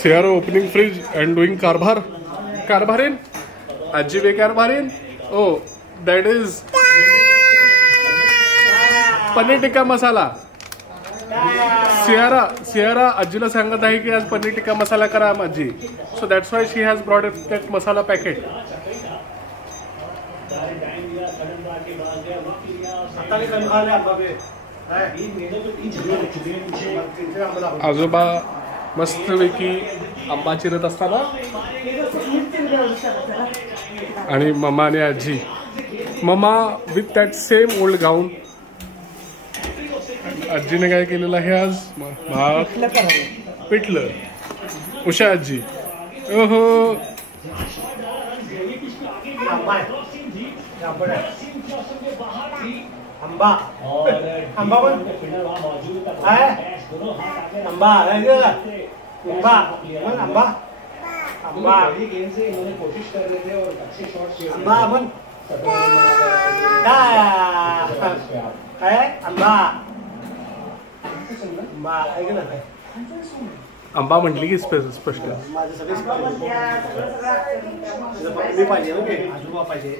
Sierra opening fridge and doing karbhar. Karbhar in? Ajji ve karbhar in? Oh, that is paneer tikka masala. Sierra आजीला सांगत आहे की आज पनीर टिक्का मसाला करा आजी. So that's why she has brought that masala packet. आजोबा मस्तपैकी आंबा चिरत असताना आणि मम्मा आणि आजी. Mamma with that same old gown. आजीने काय केलेलं आहे आज? भात पिठलं. उषा आजी. ओहो आंबा आंबा पण आहे. आंबा आहे का? आंबा आंबा आंबा आंबा पण काय आंबा आंबा आहे का नाही? आंबा म्हटली की स्पष्ट. मी पाहिजे आजोबा पाहिजे.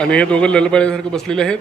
आणि हे दोघं ललबाळ्यासारखं बसलेले आहेत.